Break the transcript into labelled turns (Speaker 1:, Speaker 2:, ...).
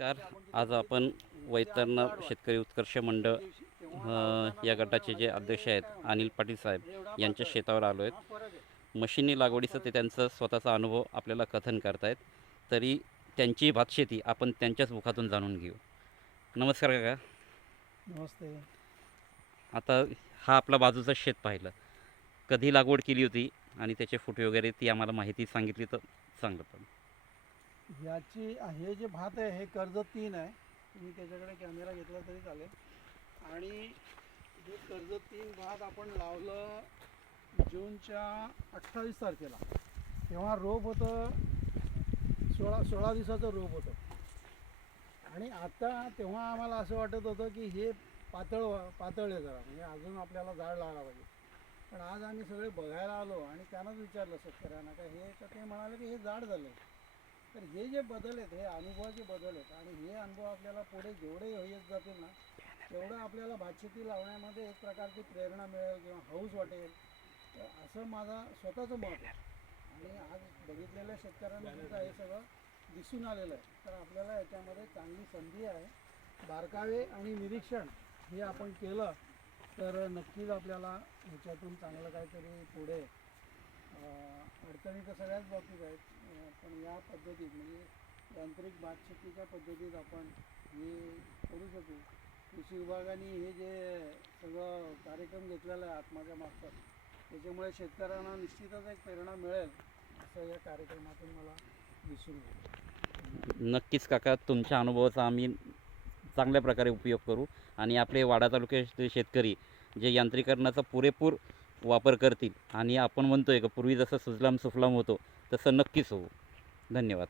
Speaker 1: नमस्कार. आज आपण वैतरणा शेतकरी उत्कर्ष मंडळ या गटाचे जे अध्यक्ष आहेत अनिल पाटील साहेब यांच्या शेतावर आलो आहेत मशिनी लागवडीचं ते त्यांचं स्वतःचा अनुभव आपल्याला कथन करतायत. तरी त्यांची भातशेती आपण त्यांच्याच मुखातून जाणून घेऊ. नमस्कार काका.
Speaker 2: नमस्ते.
Speaker 1: आता हा आपला बाजूचं शेत पाहिलं. कधी लागवड केली होती आणि त्याचे फुटे वगैरे ती आम्हाला माहिती सांगितली तर चांगलं पण.
Speaker 2: याची हे जे भात आहे हे कर्ज तीन आहे. तुम्ही त्याच्याकडे कॅमेरा घेतला तरी चालेल. आणि हे कर्ज तीन भात आपण लावलं जूनच्या अठ्ठावीस तारखेला. तेव्हा रोप होतं सोळा सोळा दिवसाचं रोप होतं. आणि आता तेव्हा आम्हाला असं वाटत होतं की हे पातळ पातळ आहे जरा. म्हणजे अजून आपल्याला जाड लागायला पाहिजे. पण आज आम्ही सगळे बघायला आलो आणि त्यांनाच विचारलं शेतकऱ्यांना. का हे तर ते म्हणाले की हे जाड झालं तर हे जे बदल आहेत हे अनुभवाचे बदल आहेत आणि हे अनुभव आपल्याला पुढे जेवढे येत जातील ना तेवढं आपल्याला भातशेती लावण्यामध्ये एक प्रकारची प्रेरणा मिळेल किंवा हौस वाटेल. तर असं माझा स्वतःचं मत आहे. आणि आज बघितलेल्या शेतकऱ्यांना सुद्धा हे सगळं दिसून आलेलं आहे. तर आपल्याला याच्यामध्ये चांगली संधी आहे. बारकावे आणि निरीक्षण हे आपण केलं तर नक्कीच आपल्याला ह्याच्यातून चांगलं काहीतरी पुढे अडचणी तर सगळ्याच बाबतीत आहेत. पण या पद्धतीत म्हणजे यांत्रिक भातशेतीच्या पद्धतीत आपण हे करू शकू. कृषी विभागाने हे जे सगळं कार्यक्रम घेतलेला आहे आत्माच्या मार्फत त्याच्यामुळे शेतकऱ्यांना निश्चितच एक प्रेरणा मिळेल असं या कार्यक्रमातून मला दिसून
Speaker 1: नक्कीच काका तुमच्या अनुभवाचा आम्ही चांगल्या प्रकारे उपयोग करू. आणि आपले वाडा तालुक्याचे शेतकरी जे यांत्रिकरणाचा पुरेपूर वापर करतील. आणि आपण म्हणतो आहे का पूर्वी जसं सुजलाम सुफलाम होतो तसं नक्कीच होऊ. धन्यवाद.